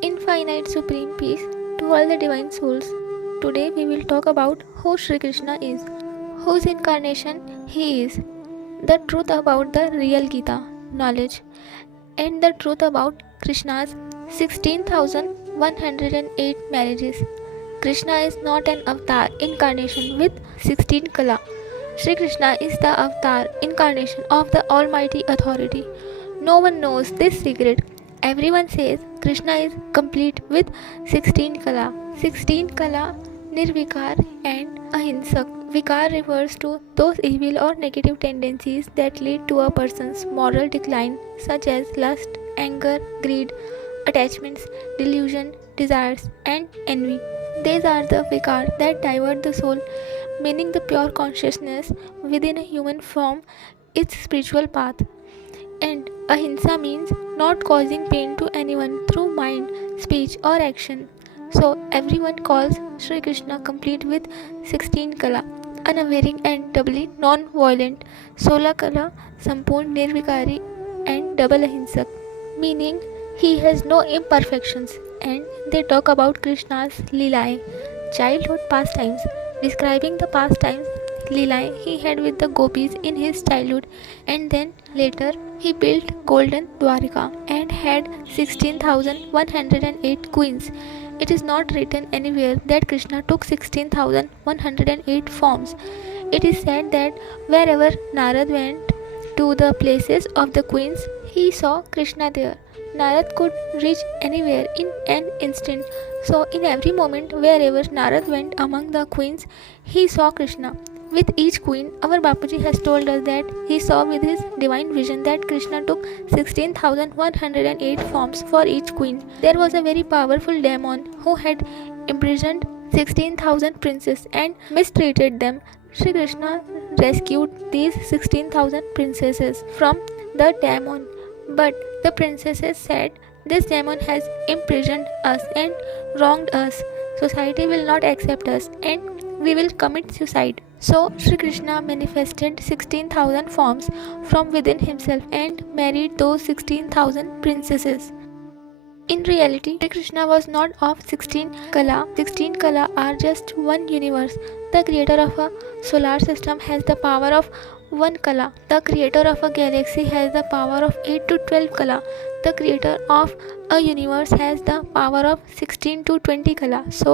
Infinite supreme peace to all the divine souls. Today we will talk about who Sri Krishna is, whose incarnation he is, the truth about the real Gita knowledge, and the truth about Krishna's 16,108 marriages. Krishna is not an avatar incarnation with 16 kala. Sri Krishna is the avatar incarnation of the Almighty Authority. No one knows this secret. Everyone says Krishna is complete with 16 kala. 16 kala, nirvikar and ahimsak. Vikar refers to those evil or negative tendencies that lead to a person's moral decline, such as lust, anger, greed, attachments, delusion, desires, and envy. These are the vikar that divert the soul, meaning the pure consciousness within a human form, its spiritual path. And ahimsa means not causing pain to anyone through mind, speech, or action. So everyone calls Sri Krishna complete with 16 kala, unwavering and doubly non-violent, 16 kala, sampurn nirvikari and double ahimsak, meaning he has no imperfections. And they talk about Krishna's Leelai, childhood pastimes, describing the pastimes Leelai he had with the gopis in his childhood, and then later he built golden Dwarika and had 16,108 queens. It is not written anywhere that Krishna took 16,108 forms. It is said that wherever Narad went to the places of the queens, he saw Krishna there. Narad could reach anywhere in an instant. So, in every moment, wherever Narad went among the queens, he saw Krishna. With each queen, our Bapuji has told us that he saw with his divine vision that Krishna took 16,108 forms for each queen. There was a very powerful demon who had imprisoned 16,000 princes and mistreated them. Sri Krishna rescued these 16,000 princesses from the demon. But the princesses said, "This demon has imprisoned us and wronged us. Society will not accept us and we will commit suicide." So Sri Krishna manifested 16,000 forms from within himself and married those 16,000 princesses. In reality, Sri Krishna was not of 16 kala. 16 kala are just one universe. The creator of a solar system has the power of 1 kala. The creator of a galaxy has the power of 8 to 12 kala. The creator of a universe has the power of 16 to 20 kala. So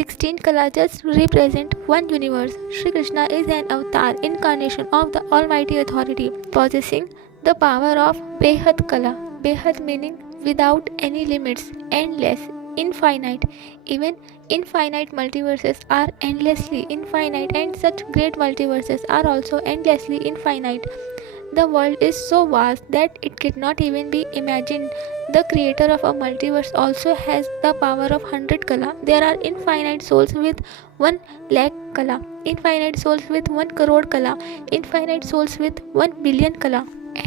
16 kala just represent one universe. Sri Krishna is an avatar incarnation of the Almighty Authority, possessing the power of Behad kala. Behad meaning without any limits, endless, infinite. Even infinite multiverses are endlessly infinite, and such great multiverses are also endlessly infinite. The world is so vast that it cannot even be imagined. The creator of a multiverse also has the power of 100 kala. There are infinite souls with 1 lakh kala, infinite souls with 1 crore kala, infinite souls with 1 billion kala,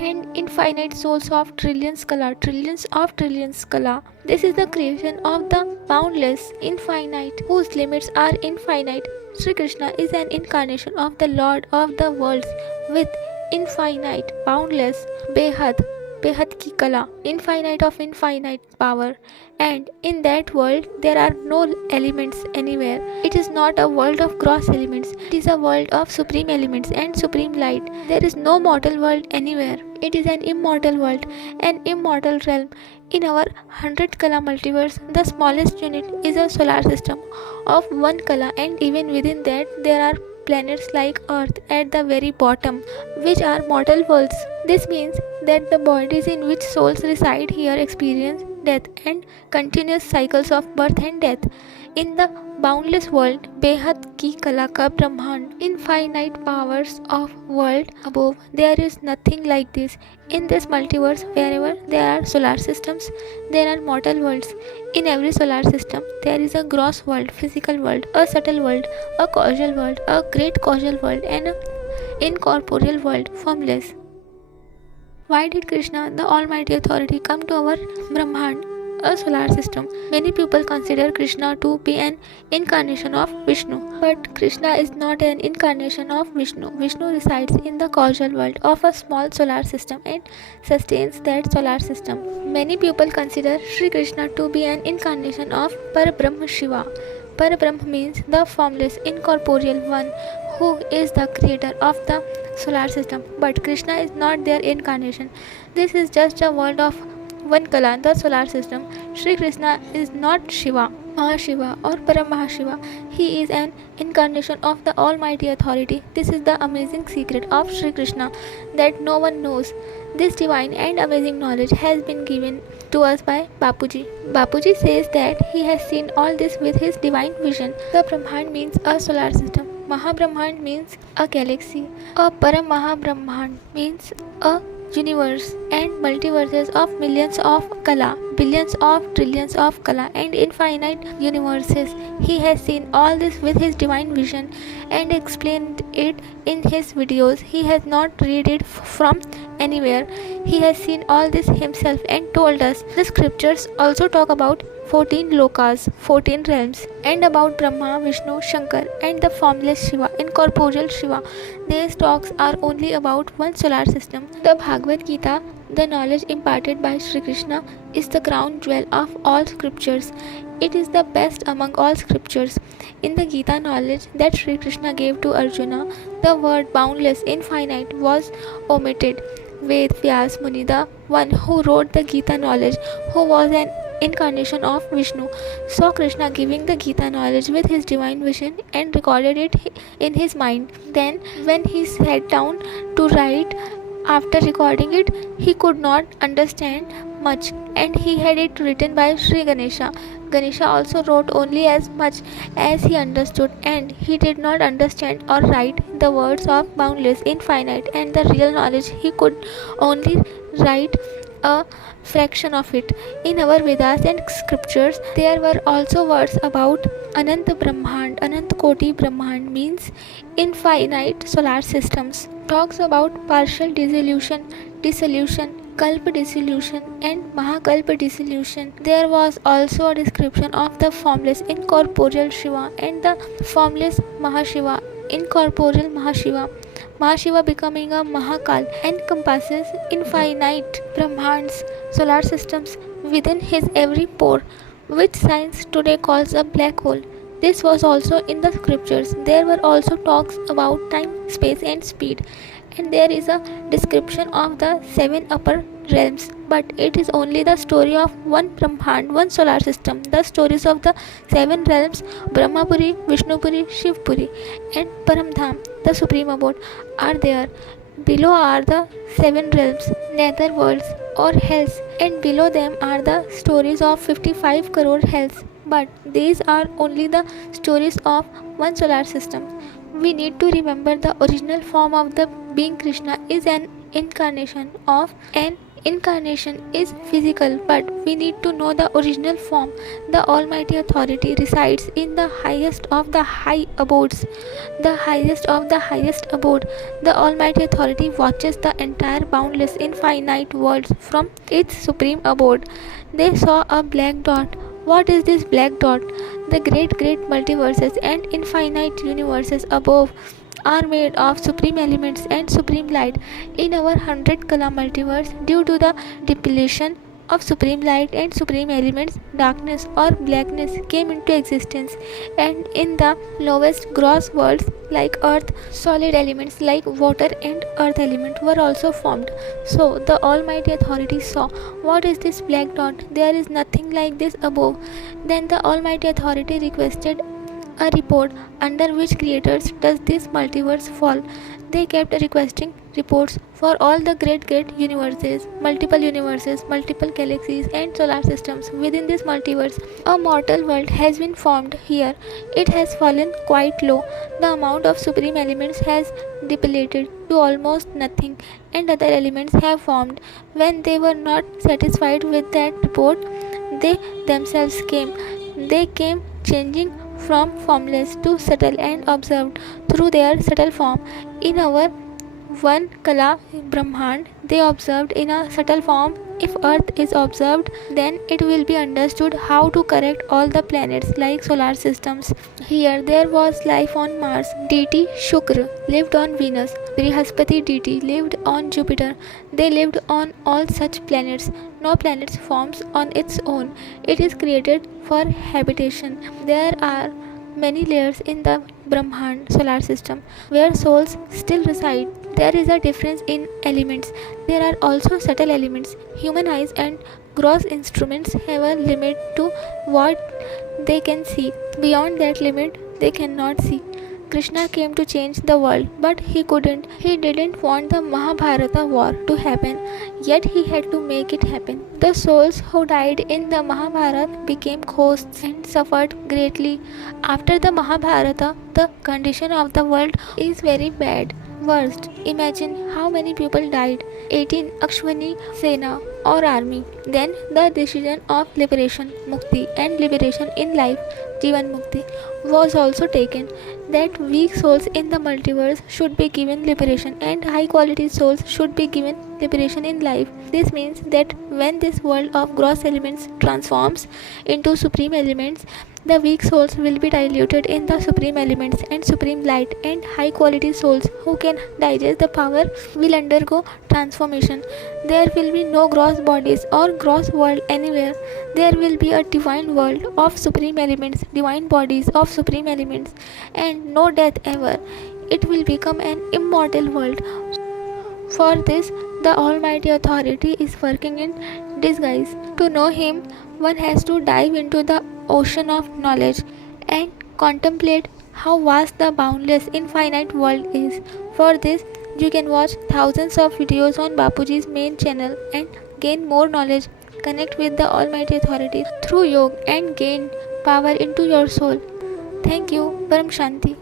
and infinite souls of trillions kala. This is the creation of the boundless, infinite, whose limits are infinite. Sri Krishna is an incarnation of the Lord of the worlds with infinite, boundless, behad ki kala, infinite of infinite power. And in that world there are no elements anywhere. It is not a world of gross elements. It is a world of supreme elements and supreme light. There is no mortal world anywhere. It is an immortal world, an immortal realm. In our 100 kala multiverse, the smallest unit is a solar system of 1 kala, and even within that there are planets like Earth at the very bottom, which are mortal worlds. This means that the bodies in which souls reside here experience death and continuous cycles of birth and death. In the boundless world, Behad ki kala ka Brahmand, infinite powers of world above, there is nothing like this. In this multiverse, wherever there are solar systems, there are mortal worlds. In every solar system, there is a gross world, physical world, a subtle world, a causal world, a great causal world, and an incorporeal world, formless. Why did Krishna, the Almighty Authority, come to our Brahmand, a solar system. Many people consider Krishna to be an incarnation of Vishnu, but Krishna is not an incarnation of Vishnu. Vishnu resides in the causal world of a small solar system and sustains that solar system. Many people consider Sri Krishna to be an incarnation of Parabrahma Shiva. Parabrahma means the formless, incorporeal one who is the creator of the solar system. But Krishna is not their incarnation. This is just a world of one Kala, the solar system. Sri Krishna is not Shiva, Mahashiva or Paramahashiva. He is an incarnation of the Almighty Authority. This is the amazing secret of Sri Krishna that no one knows. This divine and amazing knowledge has been given to us by Bapuji. Bapuji says that he has seen all this with his divine vision. The Brahmand means a solar system. Mahabrahmand means a galaxy. A Paramahabrahmand means a universe and multiverses of millions of Kala, billions of trillions of Kala and infinite universes. He has seen all this with his divine vision and explained it in his videos. He has not read it from anywhere. He has seen all this himself and told us. The scriptures also talk about 14 lokas, 14 realms, and about Brahma, Vishnu, Shankar, and the formless Shiva, incorporeal Shiva. These talks are only about one solar system. The Bhagavad Gita, the knowledge imparted by Sri Krishna, is the crown jewel of all scriptures. It is the best among all scriptures. In the Gita knowledge that Sri Krishna gave to Arjuna, the word boundless, infinite was omitted. Ved Vyas Muni, the one who wrote the Gita knowledge, who was an incarnation of Vishnu, saw Krishna giving the Gita knowledge with his divine vision and recorded it in his mind. Then, when he sat down to write, after recording it, he could not understand much and he had it written by Sri Ganesha. Ganesha also wrote only as much as he understood, and he did not understand or write the words of boundless, infinite, and the real knowledge. He could only write a fraction of it. In our Vedas and scriptures, there were also words about Anant Brahmand. Anant Koti Brahmand means infinite solar systems. Talks about partial dissolution, Kalpa dissolution, and Mahakalpa dissolution. There was also a description of the formless incorporeal Shiva and the formless Mahashiva, incorporeal Mahashiva. Mahashiva becoming a Mahakal encompasses infinite Brahmands, solar systems within his every pore, which science today calls a black hole. This was also in the scriptures. There were also talks about time, space, and speed, and there is a description of the 7 upper realms, but it is only the story of one Brahmand, one solar system. The stories of the 7 realms, Brahmapuri, Vishnupuri, Shivpuri, and Paramdham, the supreme abode, are there. Below are the 7 realms, nether worlds or hells, and below them are the stories of 55 crore hells. But these are only the stories of one solar system. We need to remember the original form of the being Krishna is an incarnation of an incarnation is physical, but we need to know the original form. The Almighty Authority resides in the highest of the high abodes. The highest of the highest abode. The Almighty Authority watches the entire boundless infinite worlds from its supreme abode. They saw a black dot. What is this black dot? The great multiverses and infinite universes above are made of supreme elements and supreme light. In our 100 Kala multiverse, due to the depletion of supreme light and supreme elements, darkness or blackness came into existence, and in the lowest gross worlds like earth, solid elements like water and earth element were also formed. So the Almighty Authority saw, what is this black dot? There is nothing like this above. Then the Almighty Authority requested a report under which creators does this multiverse fall. They kept requesting reports for all the great universes, multiple galaxies and solar systems within this multiverse. A mortal world has been formed here. It has fallen quite low. The amount of supreme elements has depleted to almost nothing, and other elements have formed. When they were not satisfied with that report, they themselves came. They came changing from formless to subtle and observed through their subtle form. In our one Kala Brahmand, they observed in a subtle form If Earth is observed, then it will be understood how to correct all the planets like solar systems. Here there was life on Mars. Deity Shukra lived on Venus. Brihaspati deity lived on Jupiter. They lived on all such planets. No planet forms on its own. It is created for habitation. There are many layers in the Brahmand solar system where souls still reside. There is a difference in elements. There are also subtle elements. Human eyes and gross instruments have a limit to what they can see. Beyond that limit, they cannot see. Krishna came to change the world, but he couldn't. He didn't want the Mahabharata war to happen, yet he had to make it happen. The souls who died in the Mahabharata became ghosts and suffered greatly. After the Mahabharata, the condition of the world is very bad. Worst, imagine how many people died. 18 Akshwani Sena or army. Then the decision of liberation, Mukti, and liberation in life, Jivan Mukti, was also taken. That weak souls in the multiverse should be given liberation and high quality souls should be given liberation in life. This means that when this world of gross elements transforms into supreme elements, the weak souls will be diluted in the supreme elements and supreme light, and high quality souls who can digest the power will undergo transformation. There will be no gross bodies or gross world anywhere. There will be a divine world of supreme elements, divine bodies of supreme elements, and no death ever. It will become an immortal world. For this, the Almighty Authority is working in disguise. To know Him, one has to dive into the ocean of knowledge and contemplate how vast the boundless, infinite world is. For this, you can watch thousands of videos on Bapuji's main channel and gain more knowledge. Connect with the Almighty Authority through yoga and gain power into your soul. Thank you. Param Shanti.